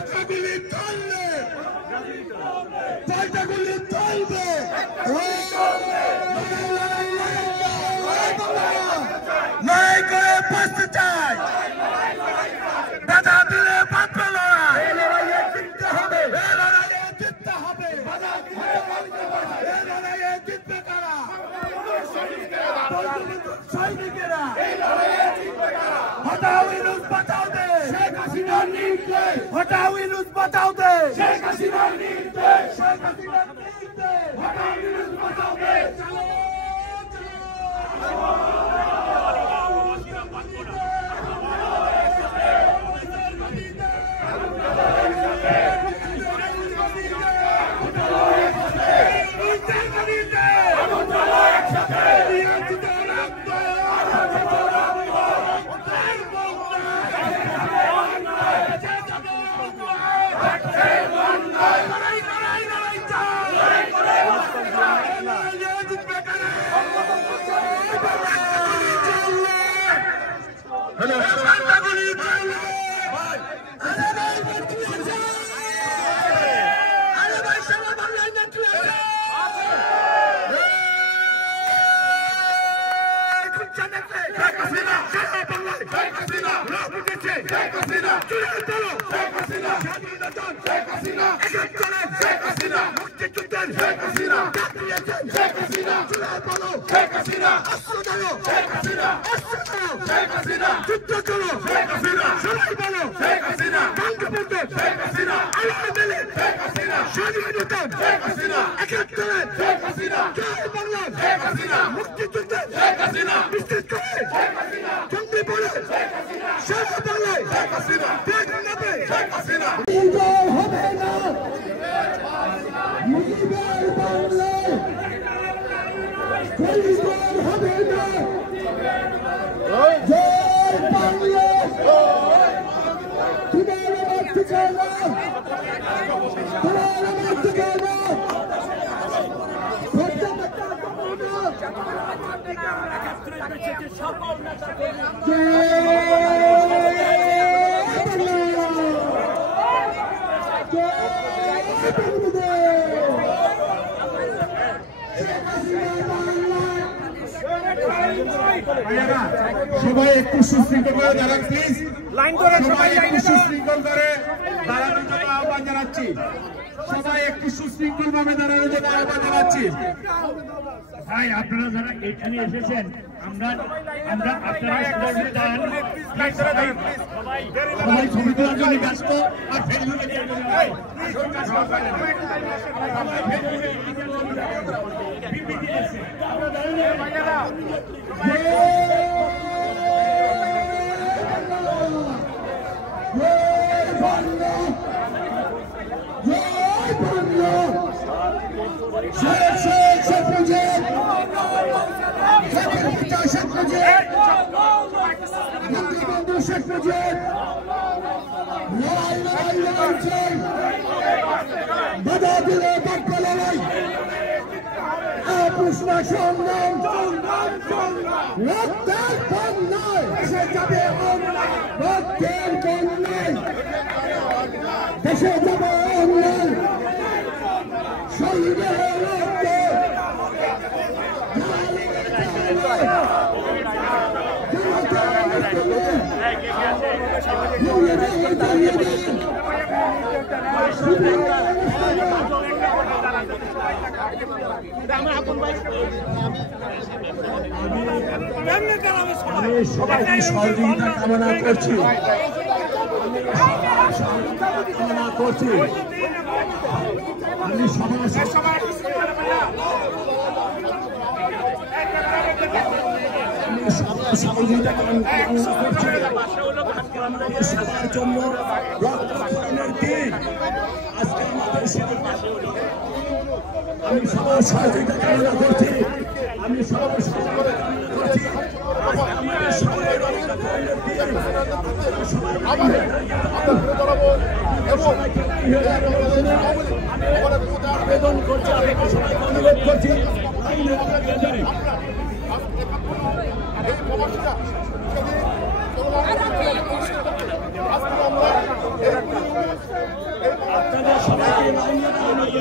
টাকাগুলি চলবে, টাকাগুলি চলবে। লড়াই করে বাঁচতে চাই, বাধা দিলে বাঁচবে লড়াই, এই লড়াইয়ে জিততে হবে, এই লড়াইয়ে জিততে হবে, এই লড়াইয়ে জিতবে কারা? সৈনিকেরা। হটাও ইউনূস বাঁচাও দে, শেখ হাসিনার নির্দেশ, হটাও ইউনূস বাঁচাও দে, শেখ হাসিনার নির্দেশ, শেখ হাসিনার নির্দেশ, হটাও ইউনূস বাঁচাও দে। সবাই একটু সুশৃঙ্খল করে দাঁড়ান প্লিজ, সবাই একটু সুশৃঙ্খল করে দাঁড়ানোর জন্য আহ্বান জানাচ্ছি, সবাই একটু সুশৃঙ্খল ভাবে দাঁড়ানোর জন্য আহ্বান জানাচ্ছি। ভাই আপনারা যারা এখানে এসেছেন, আমরা আপনারা সবাই ছবি তোলার জন্য ব্যস্ত, আর ফেসবুকে বাধা দিলে বাঁচবে লড়াই, প্রশ্ন সংগ্রাম রক্তের বন্যায় দেশে যাবে অন্যায়, রক্তের বন্যায় দেশে যাবে অন্যায়, শহীদের রক্তে আমি সবাইকে সহযোগিতা কামনা করছি, আমি সহযোগিতা কামনা করছি। সবার জন্য রক্তদানের দিন আজকে আমাদের আমি সবার সহযোগিতা কামনা করছি, আমি সবার সহযোগিতা কামনা করছি। আবেদন করছি, অনুরোধ করছি আজকে আমরা সবাইকে